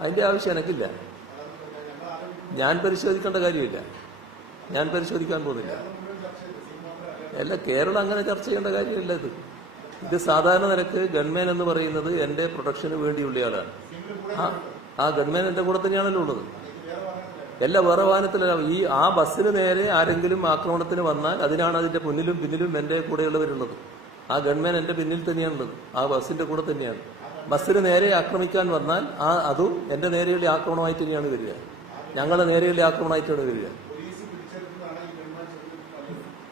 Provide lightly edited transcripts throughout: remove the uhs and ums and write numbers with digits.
അതിന്റെ ആവശ്യം എനിക്കില്ല. ഞാൻ പരിശോധിക്കേണ്ട കാര്യമില്ല. ഞാൻ പരിശോധിക്കാൻ പോകുന്നില്ല. അല്ല, കേരളം അങ്ങനെ ചർച്ച ചെയ്യേണ്ട കാര്യമില്ല. ഇത് സാധാരണ നിരക്ക് ഗൺമാൻ എന്ന് പറയുന്നത് എന്റെ പ്രൊട്ടക്ഷന് വേണ്ടിയുള്ള ആളാണ്. ആ ഗൺമാൻ എന്റെ കൂടെ തന്നെയാണല്ലോ ഉള്ളത്. എല്ലാ വേറെ വാഹനത്തിലല്ല. ആ ബസ്സിന് നേരെ ആരെങ്കിലും ആക്രമണത്തിന് വന്നാൽ അതിനാണ് അതിന്റെ മുന്നിലും പിന്നിലും എന്റെ കൂടെയുള്ളവരുള്ളത്. ആ ഗൺമാൻ എന്റെ പിന്നിൽ തന്നെയാണുള്ളത്. ആ ബസ്സിന്റെ കൂടെ തന്നെയാണ്. ബസ്സിന് നേരെ ആക്രമിക്കാൻ വന്നാൽ അതും എന്റെ നേരെയുള്ള ആക്രമണമായിട്ട് തന്നെയാണ് വരിക. ഞങ്ങളുടെ നേരെയുള്ള ആക്രമണമായിട്ടാണ് വരിക.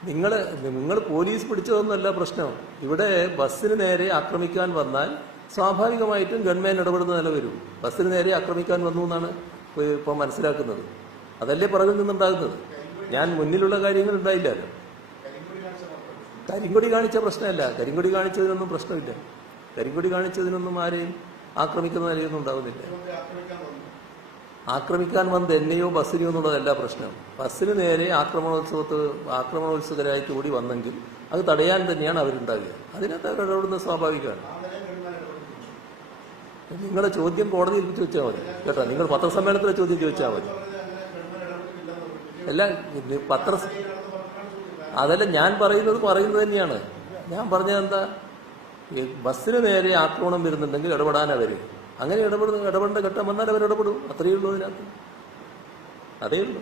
നിങ്ങൾ പോലീസ് പിടിച്ചതൊന്നുമല്ല പ്രശ്നം. ഇവിടെ ബസ്സിന് നേരെ ആക്രമിക്കാൻ വന്നാൽ സ്വാഭാവികമായിട്ടും ഗൺമാൻ ഇടപെടുന്ന നില വരും. ബസ്സിന് നേരെ ആക്രമിക്കാൻ വന്നു എന്നാണ് ഇപ്പൊ മനസ്സിലാക്കുന്നത്. അതല്ലേ പുറകിൽ നിന്നുണ്ടാകുന്നത്. ഞാൻ മുന്നിലുള്ള കാര്യങ്ങൾ ഉണ്ടായില്ലല്ലോ. കരിങ്കൊടി കാണിച്ച പ്രശ്നമല്ല. കരിങ്കൊടി കാണിച്ചതിനൊന്നും പ്രശ്നമില്ല. കരിങ്കൊടി കാണിച്ചതിനൊന്നും ആരെയും ആക്രമിക്കുന്ന നിലയൊന്നും ഉണ്ടാകുന്നില്ല. ആക്രമിക്കാൻ വന്നത് എന്നെയോ ബസ്സിനെയോ എന്നുള്ളതല്ല പ്രശ്നം. ബസ്സിന് നേരെ ആക്രമണോത്സുകരായി കൂടി വന്നെങ്കിൽ അത് തടയാൻ തന്നെയാണ് അവരുണ്ടാവുക. അതിനകത്ത് അവരിടപെടുന്ന സ്വാഭാവികമാണ്. നിങ്ങളുടെ ചോദ്യം കോടതിയിൽ ചോദിച്ചാൽ മതി കേട്ടോ. നിങ്ങൾ പത്രസമ്മേളനത്തിലെ ചോദ്യം ചോദിച്ചാൽ മതി. അല്ല, അതല്ല ഞാൻ പറയുന്നത് തന്നെയാണ്. ഞാൻ പറഞ്ഞത് എന്താ, ബസ്സിന് നേരെ ആക്രമണം വരുന്നുണ്ടെങ്കിൽ ഇടപെടാൻ അവര് അങ്ങനെ ഇടപെടേണ്ട ഘട്ടം വന്നാൽ അവരിടപെടും. അത്രയേ ഉള്ളൂ അതിനകത്ത്. അതേ ഉള്ളൂ.